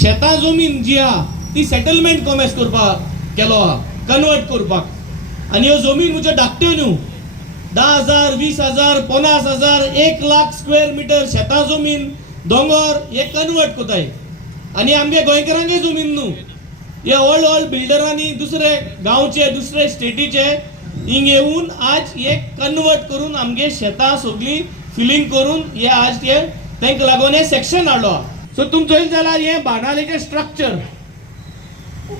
शेतां जमीन जी आहा ती सेटलमेंट कॉमेस करपाक केलो आहा, कन्वर्ट करपाक. आनी ह्यो जमीन म्हज्यो धाकट्यो न्हू. 10,000, 20,000, 50,000, 1,00,000 स्क्वेअर मिटर शेतां जमीन दोंगर हे कन्वर्ट कोताय. आनी आमगे गोंयकारांगे जमीन न्हू. हे व्हड बिल्डरांनी दुसरे गांवचे दुसरे स्टेटीचे हिंग येवन आज हे कन्वर्ट करून आमगे शेतां सगळी फिलिंग करून हे आज हे तांकां लागून हे सेक्शन हाडलो. सो तुम चोयत जाल्यार हे बांदावलेचें स्ट्रक्चर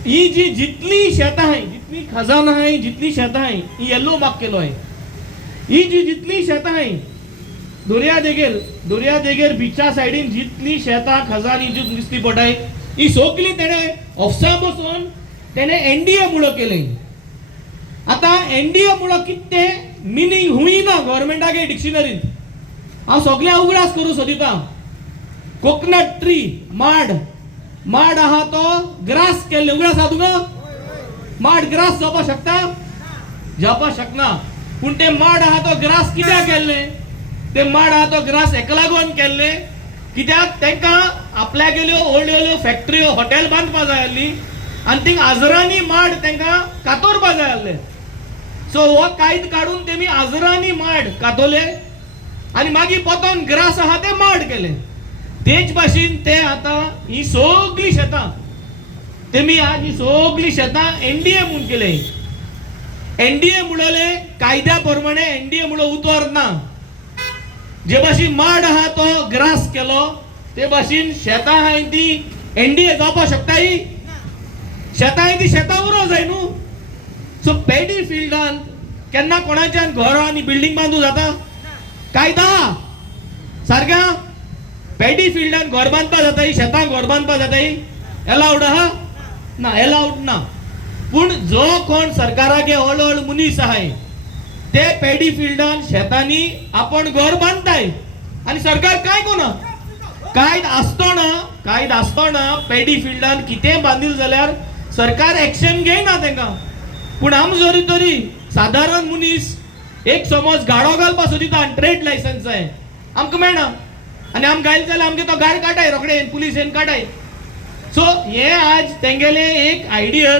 ही जी जितली शेतां आहाय, जितली खजान आहाय, जितली शेतां आहाय ही येल्लो मार्क केलो आहाय. ही जी जितली शेतां आहाय दर्या देगेर बिचा सायडीन जितली शेतां खजान ही जी दिसती पडटाय ही सगळी तेणे ऑफिसा बसून तेणे एनडीए मुळो केले. आता एनडीए मुळो कितें मिनींग हुंय ना गव्हर्मेंटागे डिक्शनरीन. हांव सगळें उगडास करूं सोदिता. कोकोनट ट्री माड आहा तो ग्रास केल्ले उगडास आहा तुका. माड ग्रास जावपाक शकता? जावपाक शकना. पूण ते माड आहा तो ग्रास कित्याक केल्ले? ते माड आहा तो ग्रास हेका लागून केल्ले कित्याक तांकां आपल्या गेल्यो व्हडल्यो फॅक्टऱ्यो हॉटेल बांदपाक जाय आसली आनी थिंग आजरांनी माड तांकां कातोरपाक जाय आसले. सो हो कायदो काडून तेमी आजरांनी माड कातोले आनी मागीर पोतोन ग्रास आहा ते माड केले. तेच भाशेन ते आतां ही सगळी शेतां तेमी आज ही सगळी शेतां एनडीए म्हणून केले. एनडीए म्हणले कायद्या प्रमाणे एनडीए म्हणून उतोर ना. जे भाशेन माड आहा तो ग्रास केलो ते भाशेन शेतां आहाय ती एनडीए जावपाक शकता. ही शेतां ती शेतां उरो जाय न्हू. सो पॅडी फिल्डान केन्ना कोणाच्यान घर आनी बिल्डींग बांदूं जाता? कायदा सारक्या पॅडी फिल्डान घर बांदपाक जाता, शेतां घर बांदपाक जाता, एलाउड आहा ना? एलाउड ना. पूण जो कोण सरकारागे व्हड मनीस आहाय ते पॅडी फिल्डान शेतांनी आपण घर बांदताय आनी सरकार काय कोना. कायद आसतना पॅडी फिल्डान कितें बांदिल जाल्यार सरकार एक्शन घेयना तेंकां. पूण आम जरी तरी सादारण मनीस एक समज गाडो घालपाक सोदिता आनी ट्रेड लायसन्स जाय आमकां मेळना आनी आम घायल जाल्यार आमगे तो गाड काटाय रोखडे पुलीस येवन काटाय. सो हे आज तेंगेले एक आयडियर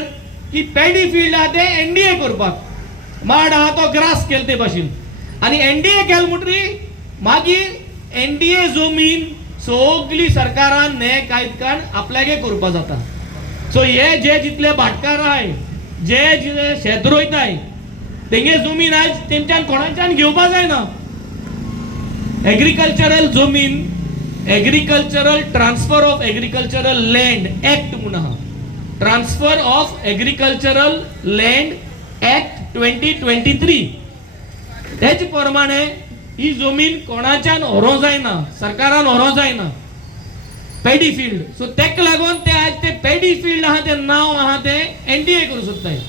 की पॅडी फील्ड आहा ते एनडीए करपाक. माड आहा तो ग्रास केले ते भाशेन आनी एनडीए केल म्हणटरी मागीर एनडीए जमीन सगळी सरकारान हे कायदकान आपल्यागे करपा जाता. सो हे जे जितले भाटकार आहाय जे शेत रोयताय तेंगे जमीन आज तेंच्यान कोणाच्यान घेवपा जायना. एग्रीकल्चरल जमीन agricultural transfer of agricultural land act म्हणून आहा. Transfer of agricultural land act 2023 तेच प्रमाणे ही जमीन कोणाच्यान व्हरो जायना, सरकारान व्हरो जायना पॅडी फील्ड. सो तेका लागून ते आज ते पॅडी फील्ड आहा ते नाव आहा ते एनडीए करूं सोदताय.